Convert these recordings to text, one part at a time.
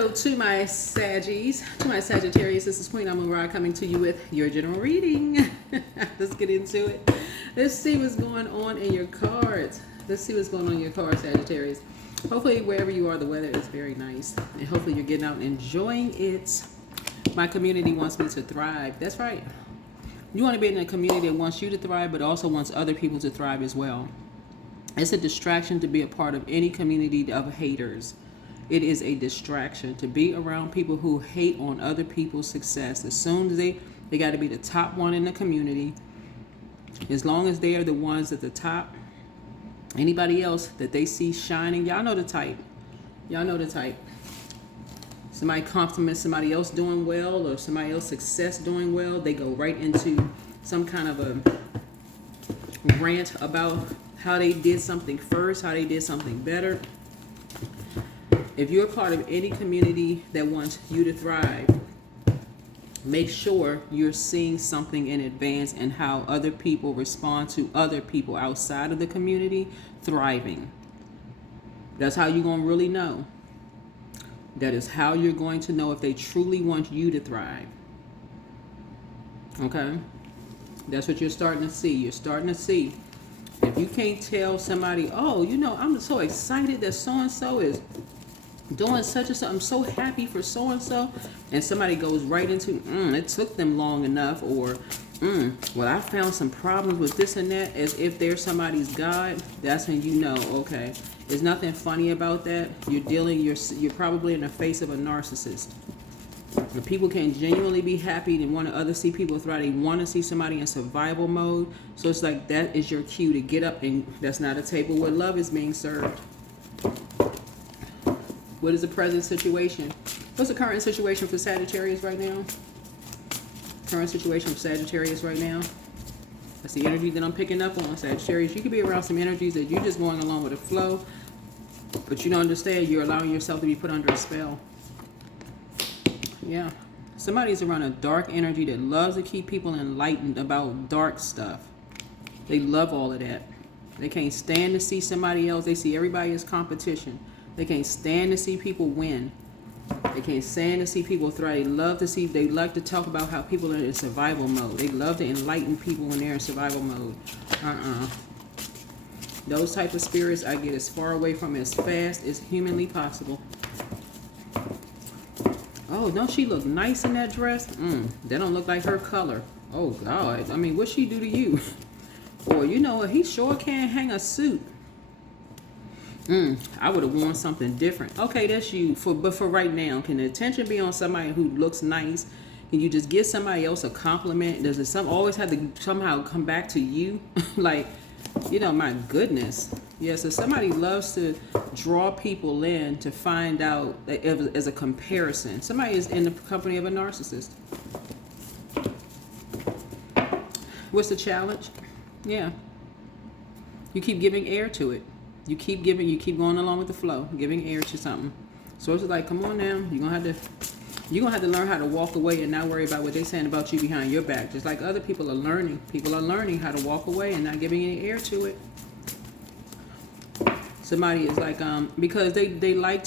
Hello to my Saggies, to my Sagittarius. This is Queen Amun Ra coming to you with your general reading. Let's get into it. Let's see what's going on in your cards. Let's see what's going on in your cards, Sagittarius. Hopefully, wherever you are, the weather is very nice. And hopefully, you're getting out and enjoying it. My community wants me to thrive. That's right. You want to be in a community that wants you to thrive, but also wants other people to thrive as well. It's a distraction to be a part of any community of haters. It is a distraction to be around people who hate on other people's success. As soon as they got to be the top one in the community. As long as they are the ones at the top, anybody else that they see shining, y'all know the type. Y'all know the type. Somebody compliments somebody else doing well or somebody else's success doing well, they go right into some kind of a rant about how they did something first, how they did something better. If you're a part of any community that wants you to thrive, make sure you're seeing something in advance and how other people respond to other people outside of the community thriving. That's how you're going to really know. That is how you're going to know if they truly want you to thrive. Okay? That's what you're starting to see. You're starting to see. If you can't tell somebody, oh, you know, I'm so excited that so-and-so is doing such and such. I'm so happy for so-and-so. And somebody goes right into, it took them long enough. Or, well, I found some problems with this and that. As if they're somebody's God. That's when you know, okay, there's nothing funny about that. You're probably in the face of a narcissist. If people can genuinely be happy and want to other see people thrive, they want to see somebody in survival mode. So it's like that is your cue to get up, and that's not a table where love is being served. What is the present situation? What's the current situation for Sagittarius right now? Current situation for Sagittarius right now. That's the energy that I'm picking up on, Sagittarius. You could be around some energies that you're just going along with the flow, but you don't understand you're allowing yourself to be put under a spell. Yeah. Somebody's around a dark energy that loves to keep people enlightened about dark stuff. They love all of that. They can't stand to see somebody else. They see everybody as competition. They can't stand to see people win. They can't stand to see people thrive. They like to talk about how people are in survival mode. They love to enlighten people when they're in survival mode. Those type of spirits I get as far away from as fast as humanly possible. Oh, don't she look nice in that dress? That don't look like her color. Oh, God. I mean, what'd she do to you? Or, you know what? He sure can't hang a suit. I would have worn something different. Okay, that's you. But for right now, can the attention be on somebody who looks nice? Can you just give somebody else a compliment? Does it always have to somehow come back to you? Like, you know, my goodness. Yeah, so somebody loves to draw people in to find out as a comparison. Somebody is in the company of a narcissist. What's the challenge? Yeah. You keep giving air to it. You keep going along with the flow, giving air to something. So it's like, come on now, you're gonna have to learn how to walk away and not worry about what they're saying about you behind your back. Just like other people are learning. People are learning how to walk away and not giving any air to it. Somebody is like, because they like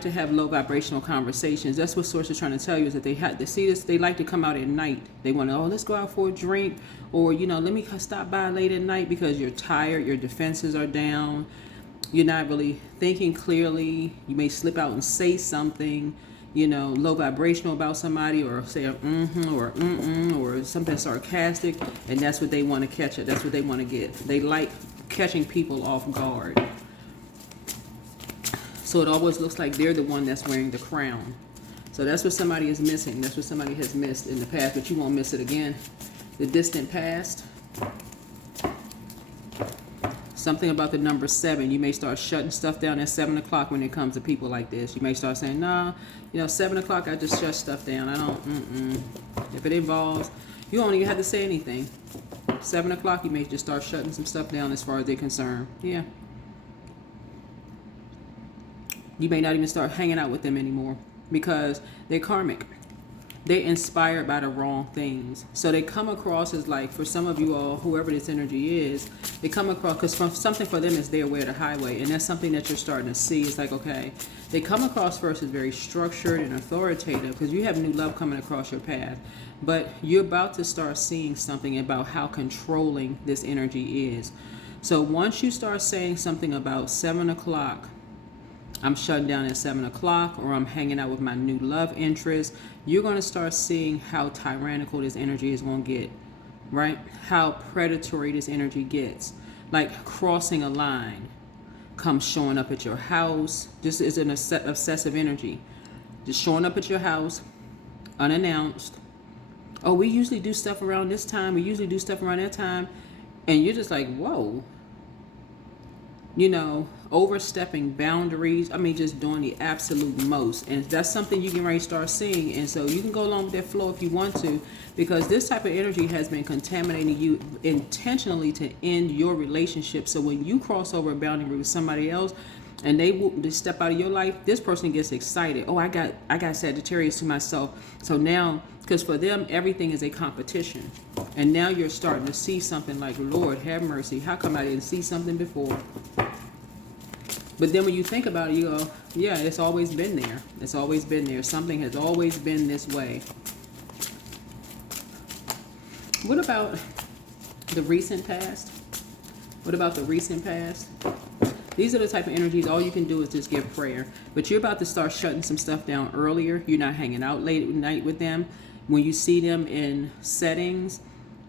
to have low vibrational conversations. That's what Source is trying to tell you, is that they have to see this. They like to come out at night. They want to, let's go out for a drink, or, you know, let me stop by late at night because you're tired, your defenses are down, you're not really thinking clearly. You may slip out and say something, you know, low vibrational about somebody, or say a or something sarcastic, and that's what they want to catch it. That's what they want to get. They like catching people off guard. So it always looks like they're the one that's wearing the crown. So that's what somebody is missing. That's what somebody has missed in the past, but you won't miss it again. The distant past. Something about the number 7. You may start shutting stuff down at 7 o'clock when it comes to people like this. You may start saying, nah, 7 o'clock, I just shut stuff down. I don't, If it involves, you don't even have to say anything. 7 o'clock, you may just start shutting some stuff down as far as they're concerned. Yeah. You may not even start hanging out with them anymore because they're karmic. they're inspired by the wrong things. So they come across as like, for some of you all, whoever this energy is, they come across, because something for them is their way of the highway. And that's something that you're starting to see. It's like, okay, they come across first as very structured and authoritative, because you have new love coming across your path. But you're about to start seeing something about how controlling this energy is. So once you start saying something about 7 o'clock, I'm shutting down at 7 o'clock, or I'm hanging out with my new love interest, you're going to start seeing how tyrannical this energy is going to get, right? How predatory this energy gets. Like crossing a line, comes showing up at your house. This is an obsessive energy. Just showing up at your house, unannounced. Oh, we usually do stuff around this time. We usually do stuff around that time. And you're just like, whoa. You know, overstepping boundaries. I mean, just doing the absolute most. And that's something you can already start seeing. And so you can go along with that flow if you want to, because this type of energy has been contaminating you intentionally to end your relationship. So when you cross over a boundary with somebody else and they step out of your life, this person gets excited. Oh, I got Sagittarius to myself. So now, because for them, everything is a competition. And now you're starting to see something like, Lord, have mercy. How come I didn't see something before? But then when you think about it, you go, yeah, it's always been there. It's always been there. Something has always been this way. What about the recent past? What about the recent past? These are the type of energies, all you can do is just give prayer. But you're about to start shutting some stuff down earlier. You're not hanging out late at night with them. When you see them in settings,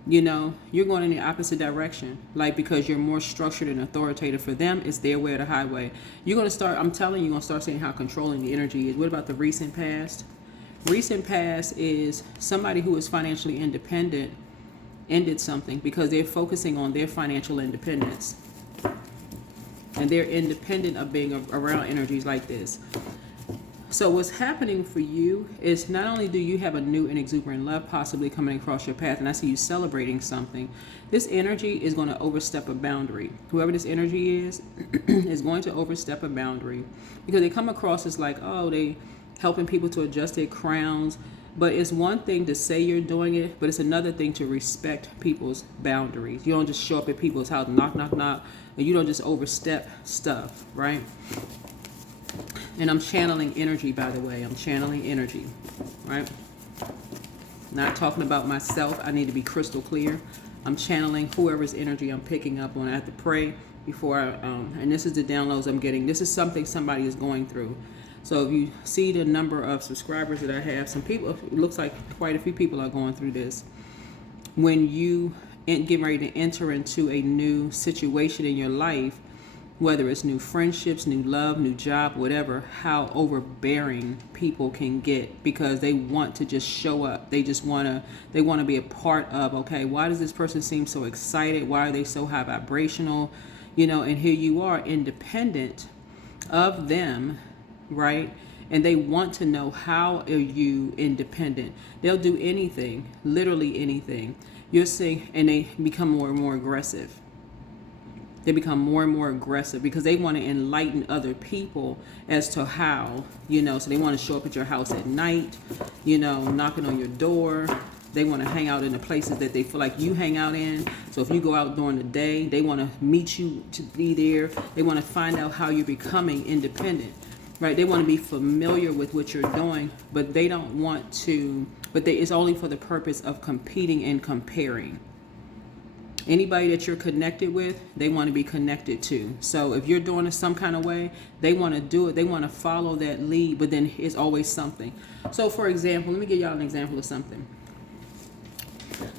you know, you're going in the opposite direction. Like, because you're more structured and authoritative for them, it's their way or the highway. You're going to start, I'm telling you, you're going to start seeing how controlling the energy is. What about the recent past? Recent past is somebody who is financially independent ended something because they're focusing on their financial independence. And they're independent of being around energies like this. So what's happening for you is not only do you have a new and exuberant love possibly coming across your path, and I see you celebrating something, this energy is going to overstep a boundary. Whoever this energy is going to overstep a boundary, because they come across as like, oh, they helping people to adjust their crowns. But it's one thing to say you're doing it, but it's another thing to respect people's boundaries. You don't just show up at people's house, knock, knock, knock, and you don't just overstep stuff, right? And I'm channeling energy, by the way. I'm channeling energy, right? Not talking about myself. I need to be crystal clear. I'm channeling whoever's energy I'm picking up on. I have to pray before I, and this is the downloads I'm getting. This is something somebody is going through. So if you see the number of subscribers that I have, some people, it looks like quite a few people are going through this. When you get ready to enter into a new situation in your life, whether it's new friendships, new love, new job, whatever, how overbearing people can get because they want to just show up. They just want to be a part of, okay, why does this person seem so excited? Why are they so high vibrational? You know, and here you are, independent of them, right? And they want to know, how are you independent? They'll do anything, literally anything. You're seeing, and they become more and more aggressive. They become more and more aggressive because they want to enlighten other people as to how, you know, so they want to show up at your house at night, you know, knocking on your door. They want to hang out in the places that they feel like you hang out in. So if you go out during the day, they want to meet you to be there. They want to find out how you're becoming independent, right? They want to be familiar with what you're doing, but they don't want to, it's only for the purpose of competing and comparing. Anybody that you're connected with, they want to be connected to. So if you're doing it some kind of way, they want to do it. They want to follow that lead, but then it's always something. So for example, let me give y'all an example of something.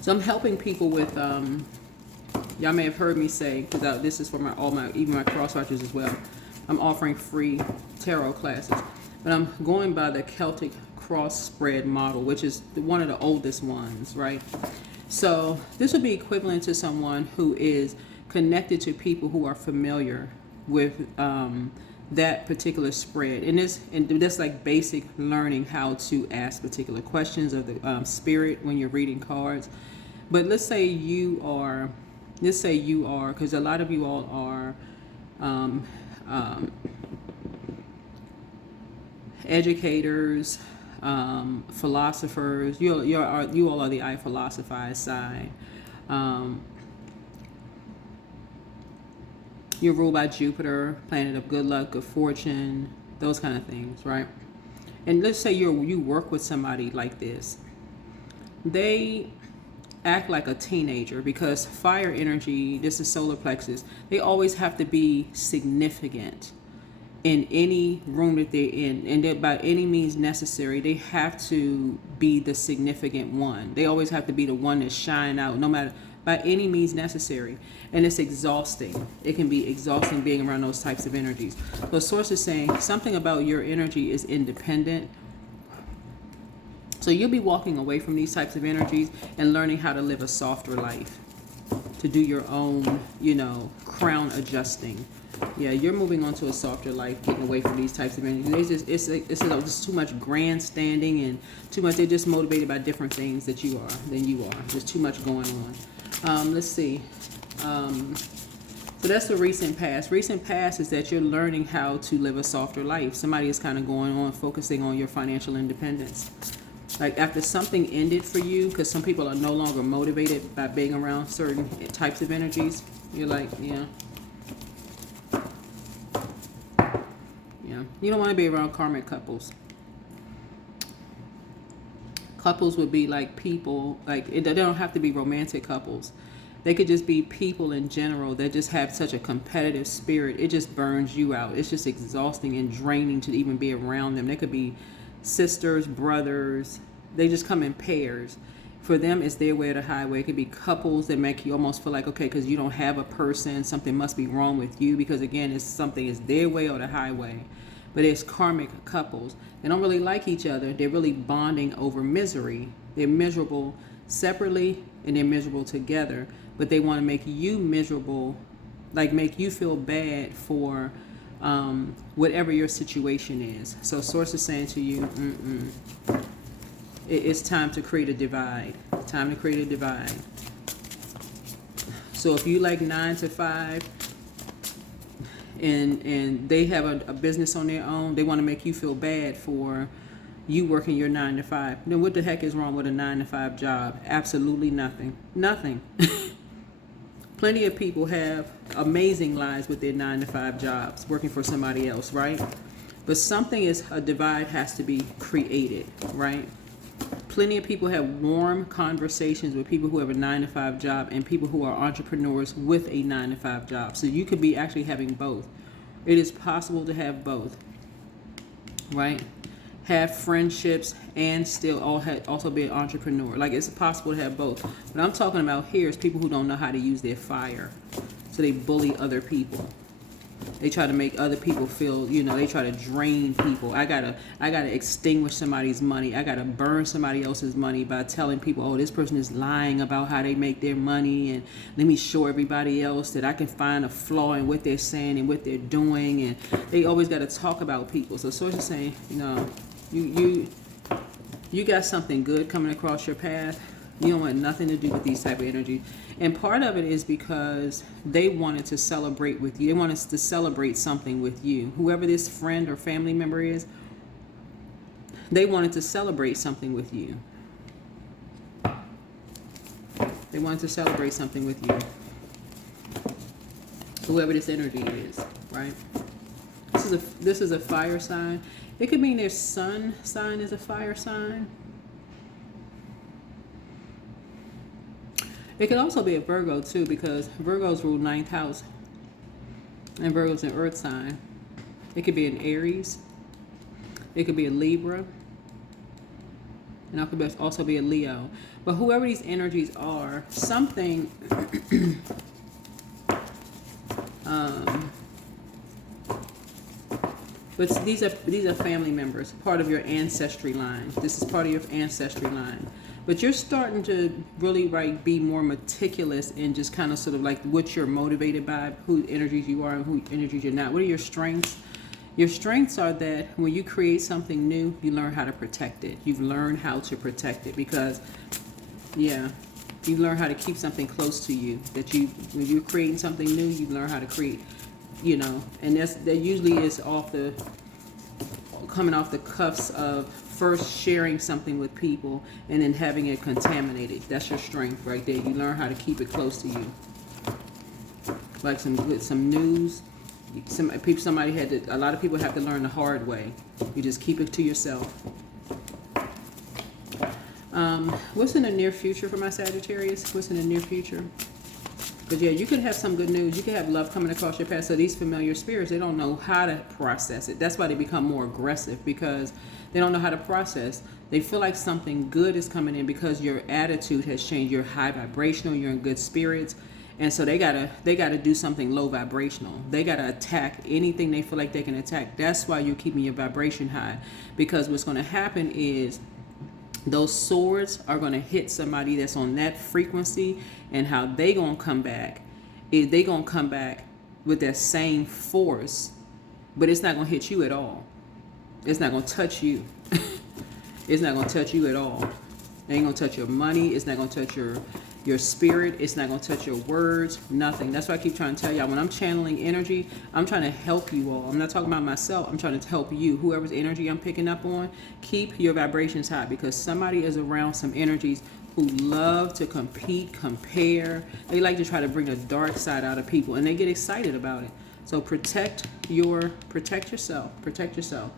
So I'm helping people with, y'all may have heard me say, because this is for even my cross watchers as well. I'm offering free tarot classes, but I'm going by the Celtic cross spread model, which is one of the oldest ones, right? So this would be equivalent to someone who is connected to people who are familiar with that particular spread. And that's like basic learning how to ask particular questions of the spirit when you're reading cards. But let's say you are, because a lot of you all are educators, philosophers. You all are the I philosophize side. You're ruled by Jupiter, planet of good luck, good fortune, those kind of things, right? And let's say you work with somebody like this. They act like a teenager because fire energy, this is solar plexus, they always have to be significant in any room that they're in, and that by any means necessary, they have to be the significant one. They always have to be the one that shine out, no matter, by any means necessary. And it's exhausting. It can be exhausting being around those types of energies. The source is saying something about your energy is independent. So you'll be walking away from these types of energies and learning how to live a softer life, to do your own, crown adjusting. Yeah, you're moving on to a softer life, getting away from these types of energies. It's just too much grandstanding and too much. They're just motivated by different things than you are. There's too much going on. Let's see. So that's the recent past. Recent past is that you're learning how to live a softer life. Somebody is kind of going on, focusing on your financial independence. Like after something ended for you, because some people are no longer motivated by being around certain types of energies. You're like, yeah. You don't want to be around karmic couples. Couples would be like people, they don't have to be romantic couples. They could just be people in general that just have such a competitive spirit. It just burns you out. It's just exhausting and draining to even be around them. They could be sisters, brothers. They just come in pairs. For them, it's their way or the highway. It could be couples that make you almost feel like, okay, because you don't have a person, something must be wrong with you. Because again, it's their way or the highway. But it's karmic couples. They don't really like each other. They're really bonding over misery. They're miserable separately and they're miserable together. But they want to make you miserable, like make you feel bad for whatever your situation is. So source is saying to you, it's time to create a divide. Time to create a divide. So if you like 9 to 5 and they have a business on their own, they want to make you feel bad for you working your 9 to 5. Then what the heck is wrong with a 9 to 5 job? Absolutely nothing. Nothing. Plenty of people have amazing lives with their 9 to 5 jobs, working for somebody else, right? But a divide has to be created, right? Plenty of people have warm conversations with people who have a 9 to 5 job and people who are entrepreneurs with a 9 to 5 job. So you could be actually having both. It is possible to have both, right? Have friendships and still also be an entrepreneur. Like it's possible to have both. What I'm talking about here is people who don't know how to use their fire. So they bully other people. They try to make other people feel, they try to drain people. I gotta extinguish somebody's money. I gotta burn somebody else's money by telling people, oh, this person is lying about how they make their money, and let me show everybody else that I can find a flaw in what they're saying and what they're doing. And they always gotta talk about people. So source is saying, you got something good coming across your path. You don't want nothing to do with these type of energy. And part of it is because they wanted to celebrate with you. They want us to celebrate something with you. Whoever this friend or family member is, they wanted to celebrate something with you. They wanted to celebrate something with you. Whoever this energy is, right? This is a fire sign. It could mean their sun sign is a fire sign. It could also be a Virgo too, because Virgos rule 9th house. And Virgo's an earth sign. It could be an Aries. It could be a Libra. And it could also be a Leo. But whoever these energies are, something but these are family members, part of your ancestry line. This is part of your ancestry line. But you're starting to really be more meticulous and just kind of sort of like what you're motivated by, who energies you are and who energies you're not. What are your strengths? Your strengths are that when you create something new, you learn how to protect it. You've learned how to protect it because, you learn how to keep something close to you. When you're creating something new, you learn how to create, and that usually is coming off the cuffs of first sharing something with people and then having it contaminated. That's your strength right there. You learn how to keep it close to you. Like some news. A lot of people have to learn the hard way. You just keep it to yourself. What's in the near future for my Sagittarius? What's in the near future? Because yeah, you could have some good news. You could have love coming across your path. So these familiar spirits, they don't know how to process it. That's why they become more aggressive, because they don't know how to process. They feel like something good is coming in because your attitude has changed. You're high vibrational. You're in good spirits. And so they gotta do something low vibrational. They gotta attack anything they feel like they can attack. That's why you're keeping your vibration high. Because what's gonna happen is those swords are gonna hit somebody that's on that frequency, and how they gonna come back is they gonna come back with that same force, but it's not gonna hit you at all. It's not gonna touch you. It's not gonna touch you at all. It ain't gonna touch your money. It's not gonna touch your spirit. It's not going to touch your words, nothing. That's why I keep trying to tell y'all, when I'm channeling energy, I'm trying to help you all. I'm not talking about myself. I'm trying to help you. Whoever's energy I'm picking up on, keep your vibrations high, because somebody is around some energies who love to compete, compare. They like to try to bring a dark side out of people, and they get excited about it. So protect yourself. Protect yourself.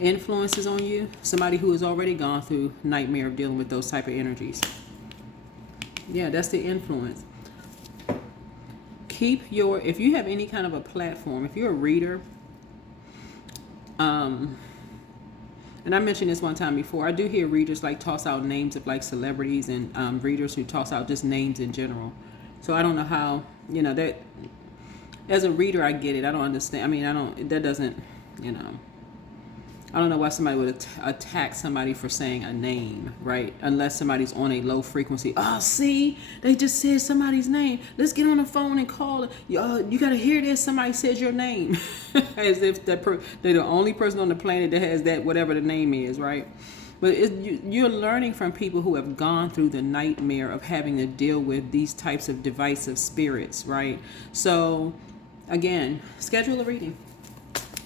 Influences on you, somebody who has already gone through nightmare of dealing with those type of energies. Yeah, that's the influence. If you have any kind of a platform, if you're a reader, and I mentioned this one time before, I do hear readers like toss out names of like celebrities, and readers who toss out just names in general. So I don't know how, that as a reader, I get it. I don't understand. I mean, I don't know why somebody would attack somebody for saying a name, right? Unless somebody's on a low frequency. Oh, see, they just said somebody's name. Let's get on the phone and call it. You got to hear this. Somebody said your name. As if they're the only person on the planet that has that, whatever the name is, right? But you're learning from people who have gone through the nightmare of having to deal with these types of divisive spirits, right? So, again, schedule a reading.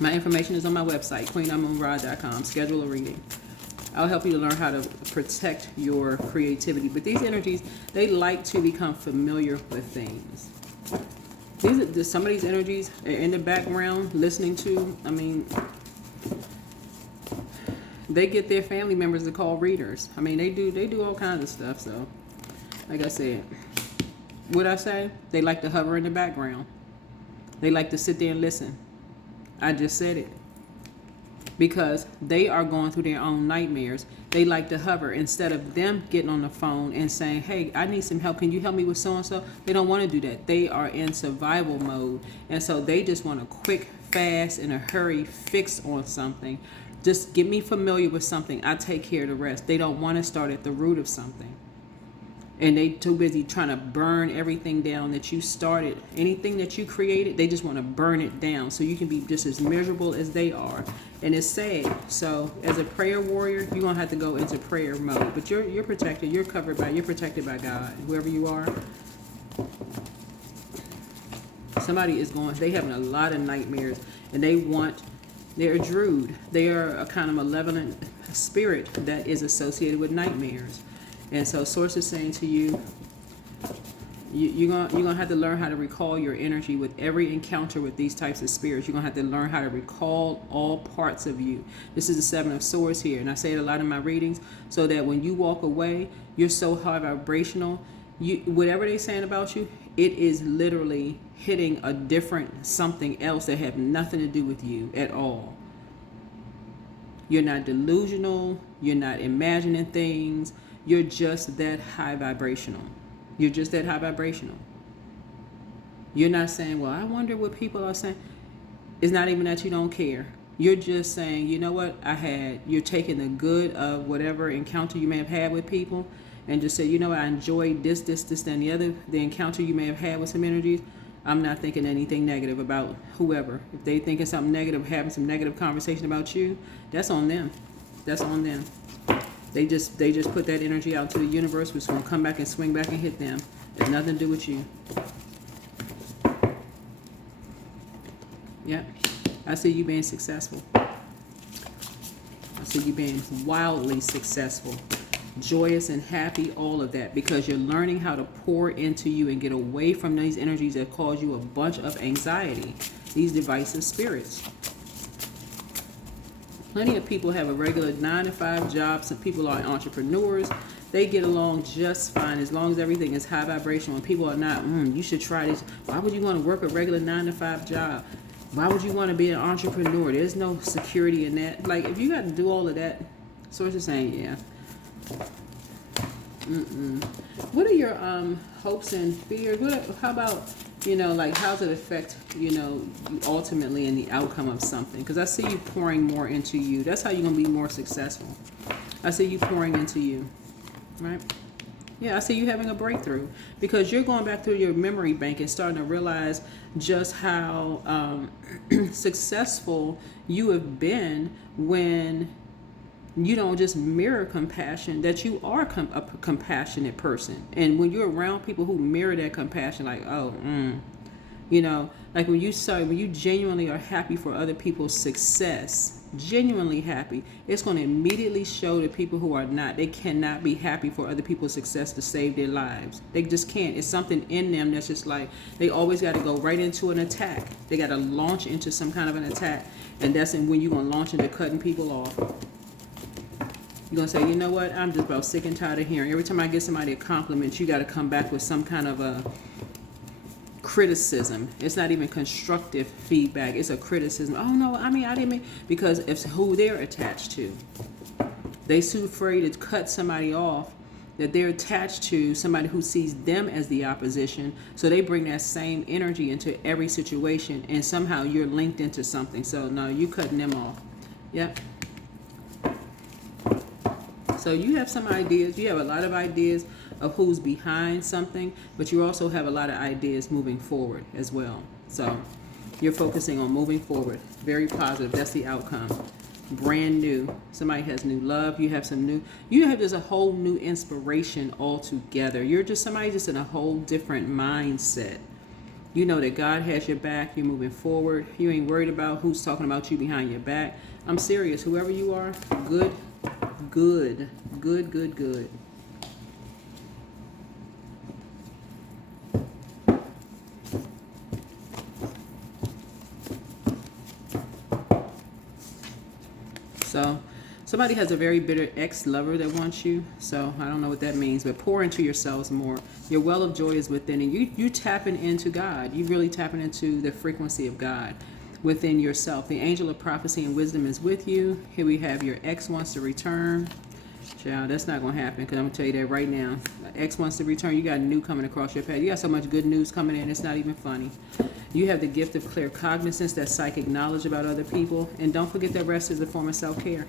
My information is on my website, queenamunra.com. Schedule a reading. I'll help you to learn how to protect your creativity. But these energies, they like to become familiar with things. Some of these energies are in the background listening to, they get their family members to call readers. They do all kinds of stuff. So, like I said, what I say, they like to hover in the background. They like to sit there and listen. I just said it. Because they are going through their own nightmares. They like to hover. Instead of them getting on the phone and saying, hey, I need some help. Can you help me with so-and-so? They don't want to do that. They are in survival mode. And so they just want a quick, fast, in a hurry fix on something. Just get me familiar with something. I take care of the rest. They don't want to start at the root of something. And they too busy trying to burn everything down that you started. Anything that you created, they just want to burn it down so you can be just as miserable as they are. And it's sad. So as a prayer warrior, you're going to have to go into prayer mode. But you're protected. You're protected by God. Whoever you are. Somebody they having a lot of nightmares. And they're a druid. They are a kind of malevolent spirit that is associated with nightmares. And so Source is saying to you, you're gonna have to learn how to recall your energy with every encounter with these types of spirits. You're gonna have to learn how to recall all parts of you. This is the Seven of Swords here, and I say it a lot in my readings, so that when you walk away, you're so high vibrational. Whatever they're saying about you, it is literally hitting a different something else that have nothing to do with you at all. You're not delusional. You're not imagining things. You're just that high vibrational. You're just that high vibrational. You're not saying, well, I wonder what people are saying. It's not even that you don't care. You're just saying, you know what, you're taking the good of whatever encounter you may have had with people and just say, you know what, I enjoyed this, and the other, the encounter you may have had with some energies. I'm not thinking anything negative about whoever. If they thinking something negative, having some negative conversation about you, that's on them. That's on them. They just put that energy out to the universe, which is going to come back and swing back and hit them. It's nothing to do with you. Yeah, I see you being successful. I see you being wildly successful, joyous and happy, all of that, because you're learning how to pour into you and get away from these energies that cause you a bunch of anxiety, these divisive spirits. Plenty of people have a regular 9-to-5 job. Some people are entrepreneurs. They get along just fine as long as everything is high vibration. When people are not, you should try this. Why would you want to work a regular 9-to-5 job? Why would you want to be an entrepreneur? There's no security in that. Like, if you got to do all of that, source is saying, yeah. What are your hopes and fears? How about, like, how does it affect, you ultimately in the outcome of something? Because I see you pouring more into you. That's how you're going to be more successful. I see you pouring into you, right? Yeah, I see you having a breakthrough because you're going back through your memory bank and starting to realize just how successful you have been when you don't just mirror compassion, that you are a compassionate person. And when you're around people who mirror that compassion, like, like when you genuinely are happy for other people's success, genuinely happy, it's going to immediately show to people who are not. They cannot be happy for other people's success to save their lives. They just can't. It's something in them that's just like, they always got to go right into an attack. They got to launch into some kind of an attack. And that's when you're going to launch into cutting people off. You're going to say, you know what, I'm just about sick and tired of hearing. Every time I get somebody a compliment, you got to come back with some kind of a criticism. It's not even constructive feedback. It's a criticism. Oh, no, I didn't mean, because it's who they're attached to. They so afraid to cut somebody off that they're attached to somebody who sees them as the opposition. So they bring that same energy into every situation, and somehow you're linked into something. So, no, you cutting them off. Yep. So you have some ideas. You have a lot of ideas of who's behind something, but you also have a lot of ideas moving forward as well. So you're focusing on moving forward. Very positive. That's the outcome. Brand new. Somebody has new love. You have just a whole new inspiration altogether. You're just somebody just in a whole different mindset. You know that God has your back. You're moving forward. You ain't worried about who's talking about you behind your back. I'm serious. Whoever you are, good. So somebody has a very bitter ex-lover that wants you. So I don't know what that means, but pour into yourselves more. Your well of joy is within, and you tapping into God. You really tapping into the frequency of God within yourself. The angel of prophecy and wisdom is with you. Here we have your ex wants to return. Child, that's not going to happen, because I'm going to tell you that right now. Ex wants to return. You got new coming across your path. You got so much good news coming in, it's not even funny. You have the gift of clear cognizance, that psychic knowledge about other people. And don't forget that rest is a form of self-care.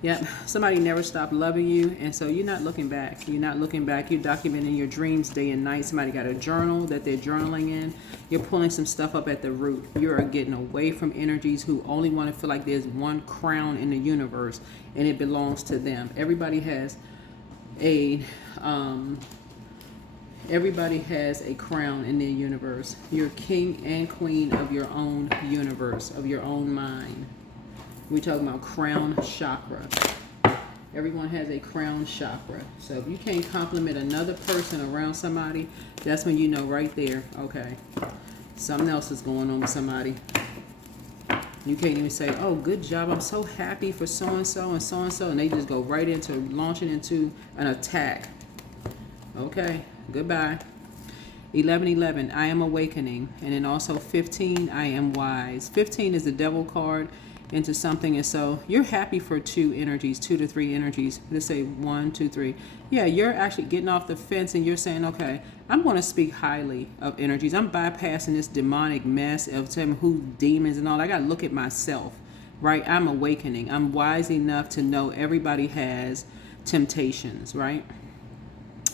Yep, somebody never stopped loving you, and so you're not looking back. You're documenting your dreams day and night. Somebody got a journal that they're journaling in. You're pulling some stuff up at the root. You are getting away from energies who only want to feel like there's one crown in the universe, and it belongs to them. Everybody has a crown in their universe. You're king and queen of your own universe, of your own mind. We're talking about crown chakra. Everyone has a crown chakra. So if you can't compliment another person around somebody, that's when you know right there, okay, something else is going on with somebody. You can't even say, oh, good job, I'm so happy for so-and-so and so-and-so, and they just go right into launching into an attack. Okay, goodbye. 11:11, I am awakening. And then also 15, I am wise. 15 is the devil card into something, and so you're happy for 2 to 3 energies. Let's say 1, 2, 3. Yeah, you're actually getting off the fence, and you're saying, okay, I'm going to speak highly of energies. I'm bypassing this demonic mess of telling who demons and all. I got to look at myself, right? I'm awakening. I'm wise enough to know everybody has temptations, right?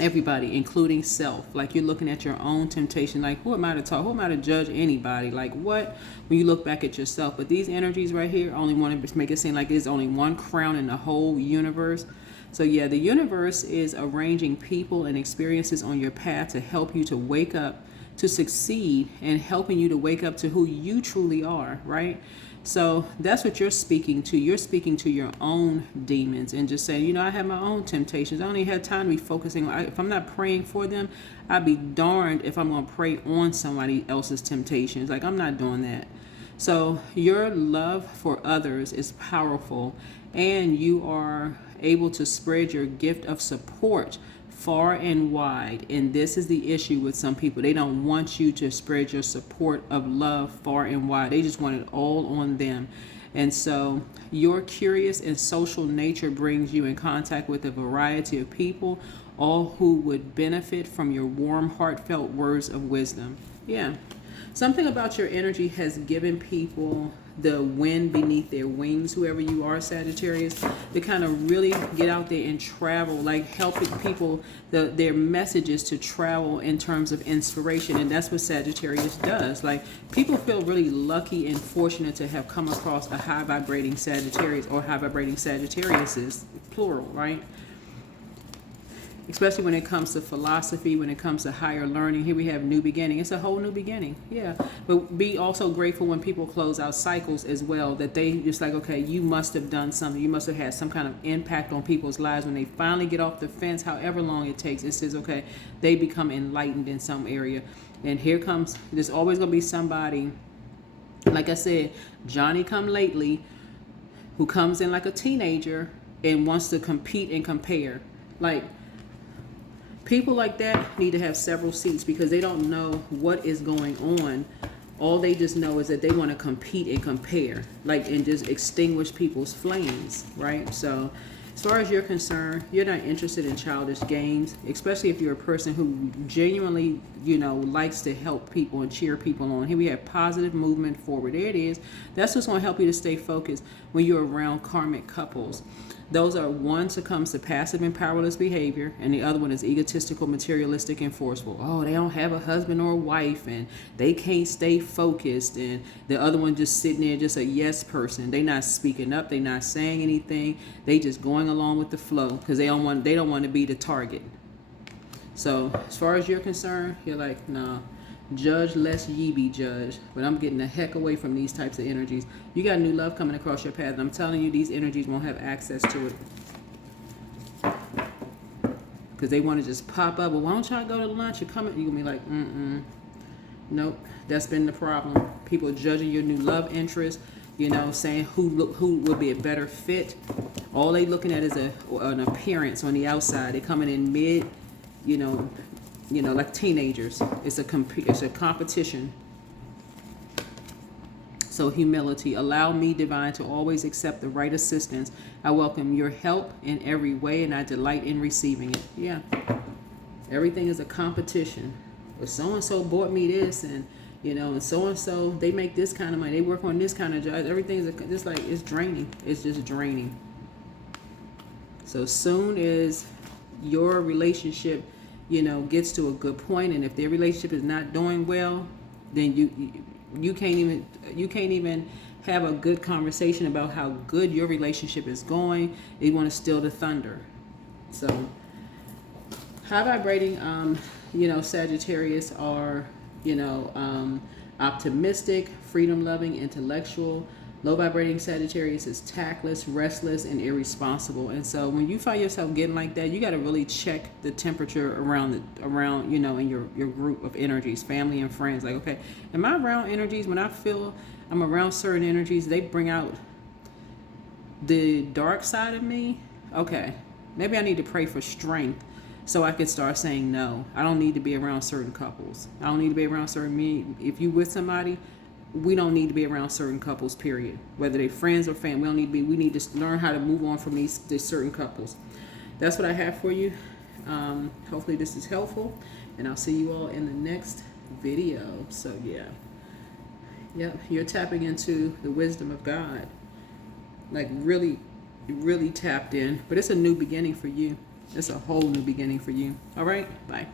Everybody, including self. Like, you're looking at your own temptation. Like, who am I to talk? Who am I to judge anybody? Like, what? When you look back at yourself. But these energies right here only want to make it seem like there's only one crown in the whole universe. So yeah, the universe is arranging people and experiences on your path to help you to wake up, to succeed, and helping you to wake up to who you truly are, right? So that's what you're speaking to. You're speaking to your own demons and just saying, I have my own temptations. I don't even have time to be focusing on, if I'm not praying for them, I'd be darned if I'm going to pray on somebody else's temptations. Like, I'm not doing that. So your love for others is powerful, and you are able to spread your gift of support far and wide. And this is the issue with some people. They don't want you to spread your support of love far and wide. They just want it all on them. And so your curious and social nature brings you in contact with a variety of people, all who would benefit from your warm, heartfelt words of wisdom. Yeah. Something about your energy has given people the wind beneath their wings, whoever you are, Sagittarius, to kind of really get out there and travel, like helping people, their messages to travel in terms of inspiration. And that's what Sagittarius does. Like, people feel really lucky and fortunate to have come across a high vibrating Sagittarius, or high vibrating Sagittariuses, plural, right? Especially when it comes to philosophy, when it comes to higher learning. Here we have new beginning. It's a whole new beginning. Yeah. But be also grateful when people close out cycles as well, that they just like, okay, you must have done something. You must have had some kind of impact on people's lives. When they finally get off the fence, however long it takes, it says, okay, they become enlightened in some area. And here comes, there's always going to be somebody, like I said, Johnny come lately, who comes in like a teenager and wants to compete and compare. Like, people like that need to have several seats, because they don't know what is going on. All they just know is that they want to compete and compare, like, and just extinguish people's flames, right? So as far as you're concerned, you're not interested in childish games, especially if you're a person who genuinely, likes to help people and cheer people on. Here we have positive movement forward. There it is. That's what's going to help you to stay focused when you're around karmic couples. Those are, one succumbs to passive and powerless behavior, and the other one is egotistical, materialistic, and forceful. Oh, they don't have a husband or a wife, and they can't stay focused. And the other one just sitting there, just a yes person. They not speaking up. They not saying anything. They just going along with the flow, because they don't want to be the target. So as far as you're concerned, you're like, nah. Judge lest ye be judged. But I'm getting the heck away from these types of energies. You got new love coming across your path, and I'm telling you, these energies won't have access to it, because they want to just pop up. Well, why don't y'all go to lunch? You're coming. You're gonna be like, nope. That's been the problem. People judging your new love interest, saying who would be a better fit. All they looking at is an appearance on the outside. They're coming in mid, like teenagers. It's a competition. So humility. Allow me, divine, to always accept the right assistance. I welcome your help in every way, and I delight in receiving it. Yeah. Everything is a competition. Well, so-and-so bought me this, and, and so-and-so, they make this kind of money. They work on this kind of job. Everything is just like, it's draining. It's just draining. So soon as your relationship, gets to a good point, and if their relationship is not doing well, then you can't even have a good conversation about how good your relationship is going. They want to steal the thunder. So high vibrating, Sagittarius are, optimistic, freedom loving, intellectual. Low vibrating Sagittarius is tactless, restless, and irresponsible. And so when you find yourself getting like that, you got to really check the temperature around in your group of energies, family and friends. Like, okay, am I around energies? When I feel I'm around certain energies, they bring out the dark side of me. Okay, maybe I need to pray for strength, so I can start saying no. I don't need to be around certain couples. I don't need to be around certain men. If you with somebody, we don't need to be around certain couples, period. Whether they're friends or family, we need to learn how to move on from these certain couples. That's what I have for you. Hopefully this is helpful, and I'll see you all in the next video. So yeah. Yep, you're tapping into the wisdom of God. Like really, really tapped in. But it's a new beginning for you. It's a whole new beginning for you. All right, bye.